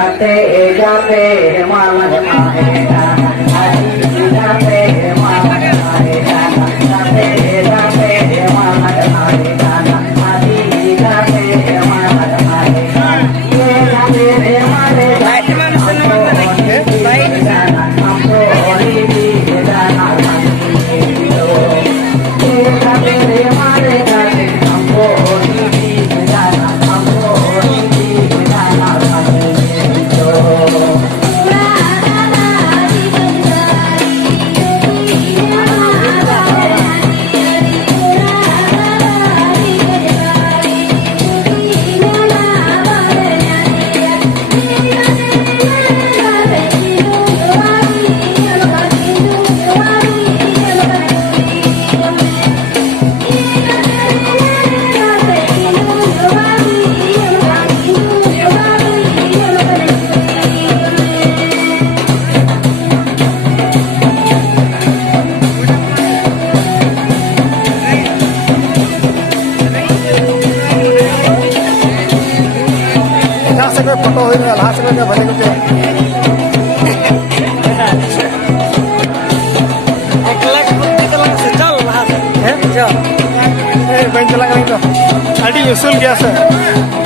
जाते जाते मामन मारे जाते मामन मारे जाते जाते मामन मारे जाते मामन मारे ये जाते मारे जाते हमको होली भी जाना जाते मारे जाते हमको होली भी जाना हमको होली भी जाना फोटो हुई ना लास्ट में भले को एक लाख से चल रहा है बेंच लगा तो अड़ी उसूल गया सर